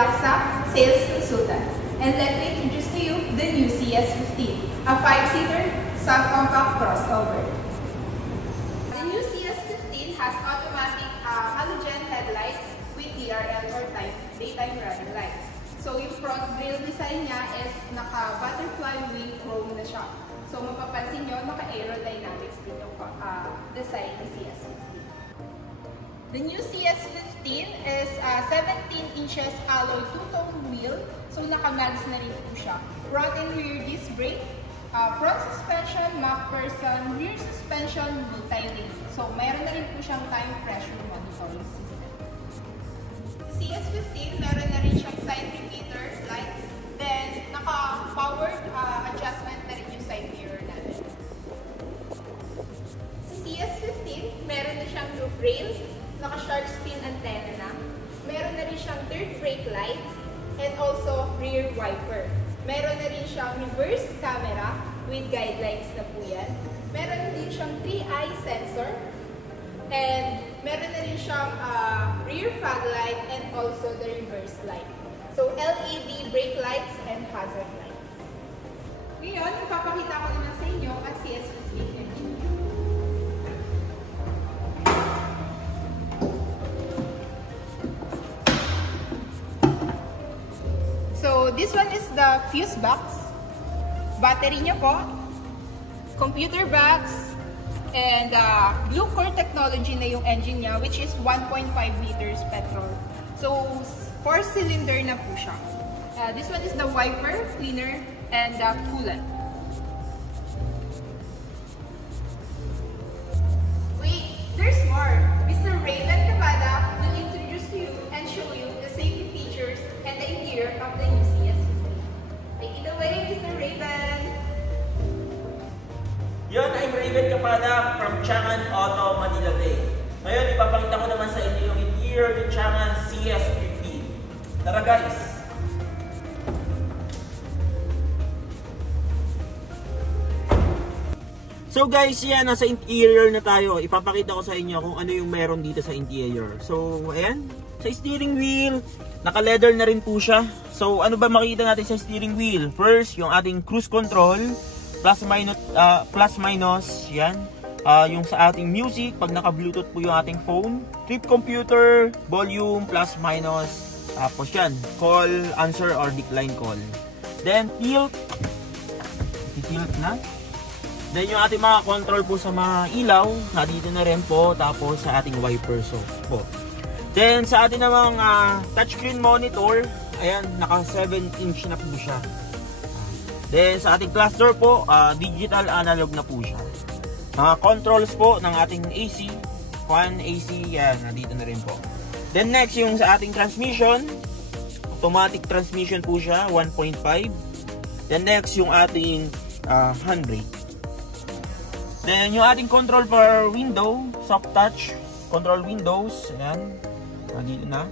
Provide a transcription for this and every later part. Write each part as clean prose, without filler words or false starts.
Laksa sales consultant. And let me introduce to you the new CS15, a 5-seater subcompact crossover. The new CS15 has automatic halogen headlights with DRL or daytime running lights. So yung front grille design niya is naka-butterfly wing chrome na siya. So mapapansin nyo, naka-aerodynamics din yung design ni CS15. The new CS15 is 17 inches alloy two-tone wheel. So naka-mags na rin po siya. Front and rear disc brake, front suspension, MacPherson, rear suspension, multi-link. So mayroon na rin po siyang time pressure monitoring system. CS15, meron na rin siyang side repeater lights. Then naka-powered adjustment na rin yung side mirror natin. Sa CS15, meron na siyang roof rail, naka-shark fin antenna na. Meron na rin siyang third brake lights and also rear wiper. Meron na rin siyang reverse camera with guidelines na po yan. Meron din siyang 3-eye sensor and meron na rin siyang rear fog light and also the reverse light. So LED brake lights and hazard lights. Ngayon, ipapakita ko naman sa inyo ang CS15 engine. So this one is the fuse box, battery niya po, computer box, and blue core technology na yung engine niya, which is 1.5 liters petrol. So 4-cylinder na po siya. This one is the wiper, cleaner, and coolant. Wait, there's more. Mr. Raven Cavada will introduce to you and show you the safety features and the interior of the new CS15. Take it away, Mr. Raven! Yon, I'm Raven Cavada from Changan Auto, Manila Bay. Ngayon, ipapakita ko naman sa inyo yung interior ng Changan CS15. Tara guys! So guys, yan, nasa interior na tayo. Ipapakita ko sa inyo kung ano yung meron dito sa interior. So, ayan. Sa steering wheel, naka-leather na rin po siya. So, ano ba makikita natin sa steering wheel? First, yung ating cruise control, plus minus, yan. Yung sa ating music, pag naka-bluetooth po yung ating phone. Trip computer, volume, plus minus. Tapos yan, call, answer, or decline call. Then, tilt. Tilt na. Then, yung ating mga control po sa mga ilaw, nandito na rin po. Tapos, sa ating wipers po. Then, sa ating namang touchscreen monitor, ayan, naka 7-inch na po siya. Then, sa ating cluster po, digital analog na po siya. Mga controls po ng ating AC, fan, AC, yan, nandito na rin po. Then, next, yung sa ating transmission, automatic transmission po siya, 1.5. Then, next, yung ating handbrake. Then, yung ating control per window, soft touch, control windows, ayan, nandito na.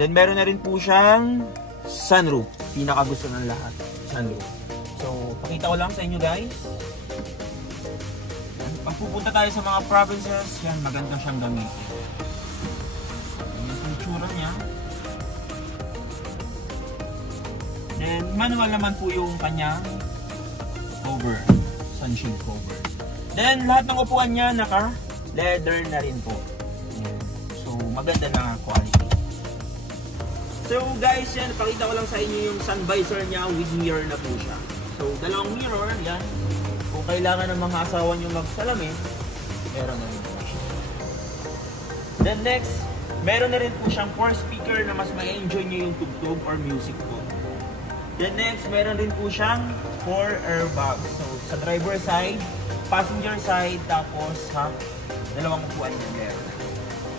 Then, meron na rin po siyang sunroof, pinakagusto ng lahat, sunroof. So, pakita ko lang sa inyo guys. Pag pupunta tayo sa mga provinces, yan, maganda siyang gamitin. Yan yung itsura niya. Then, manual naman po yung kanyang cover, sunshade cover. Then, lahat ng upuan niya naka-leather na rin po. Yan. So, maganda na quality. So, guys, yan, pakita ko lang sa inyo yung sun visor niya with mirror na po siya. So, dalawang mirror, yan. Kung kailangan ng mga asawa nyo magsalamin, meron na rin po siya. Then next, meron na rin po siyang 4 speaker na mas ma-enjoy nyo yung tugtog or music po. Then next, meron rin po siyang 4 airbags. So, sa driver side, passenger side, tapos sa dalawang upuan niya meron.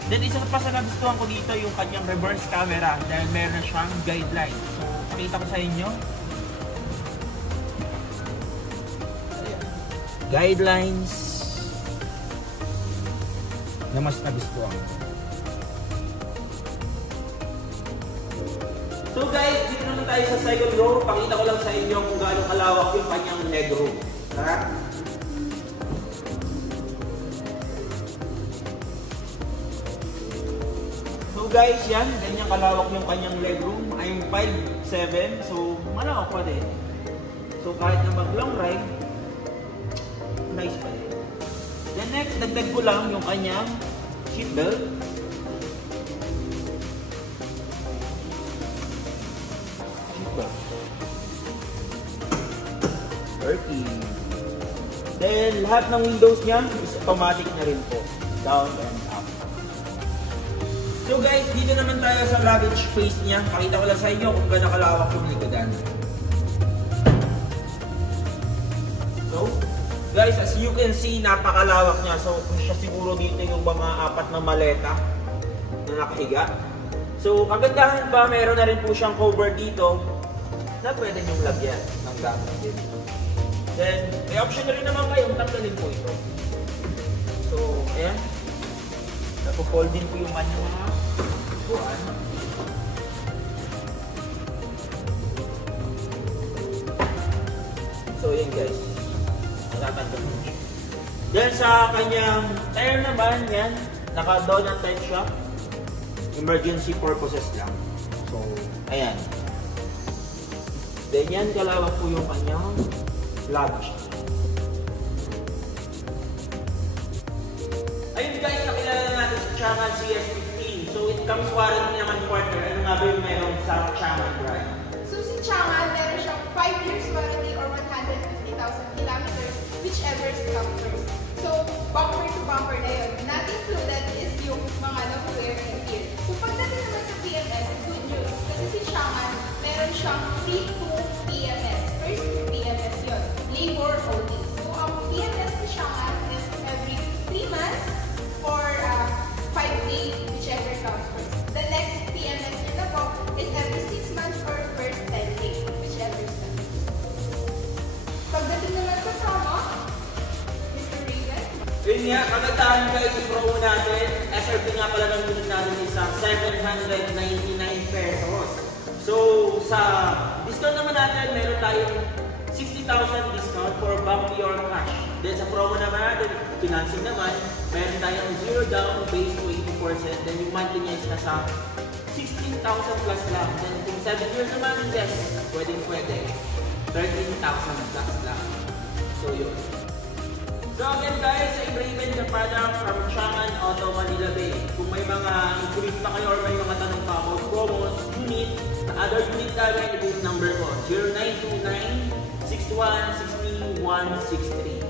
Then isa pa sa nagustuhan ko dito yung kanyang reverse camera dahil meron siyang guideline. So, pakita ko sa inyo. Guidelines na mas nagustuhan. So guys, dito naman tayo sa second row. Pakita ko lang sa inyo kung gaano kalawak yung kanyang legroom. Tara! So guys, yan. Ganyan kalawak yung kanyang legroom. I'm 5'7", so malawak pa din. So kahit na mag long ride, nice pa din. Then next, dagdag ko lang yung kanyang seat belt. Then, lahat ng windows niya is automatic na rin po. Down and up. So guys, dito naman tayo sa luggage space niya. Pakita ko lang sa inyo kung gaano kalawak yung likodan. So, guys, as you can see, napakalawak niya. So, siya siguro dito yung mga 4 na maleta na nakahiga. So, kagandahan pa, meron na rin po siyang cover dito na pwede niyong lagyan ng gamit din. Then, may option na rin naman kayong tanggalin po ito. So, ayan. Napo-fold din po yung kanyang mga buwan. So, ayan guys. Natatanggal mo siya. Then, sa kanyang tire naman, yan. Naka-donut type siya. Emergency purposes lang. So, ayan. Then, yan kalawak po yung kanyang luggage. Ayun guys, nakilala na natin sa Changan CS15. So it comes warranty naman partner. Ano nga ba yung meron sa Changan ride? So si Changan, meron siyang 5 years warranty or 150,000 kilometers, whichever comes first. So bumper to bumper na yun. Not included is yung mga long-wear and tear. So pagdating naman sa PMS, good news. Kasi si Changan, meron siyang free 2 PMS. First PMS yun. Labor only. So, ang PMS ni Changan is every 3 months for 5 days, whichever comes first. The next PMS nyo na po is every 6 months or first 10 days, whichever comes. Pagdating naman sa promo, Mr. Raven. Yun nga, kagandahan guys yung promo natin. SRP nga pala ng unit natin is 799 pesos. So, sa discount naman natin, meron tayong 60,000 discount for bumpy or cash. Then sa promo naman, financing naman, meron tayong 0 down base to 80%. Then yung monthly niya is nasa 16,000 plus lang. Then kung 7 years naman, yes, pwede. 13,000 plus lang. So yun. So again guys, sa Raven na product from Changan Auto Manila Bay. Kung may mga inquiries pa kayo or may mga tanong pa about promos, unit, na other unit namin, ito yung number ko, 0929 6160 163.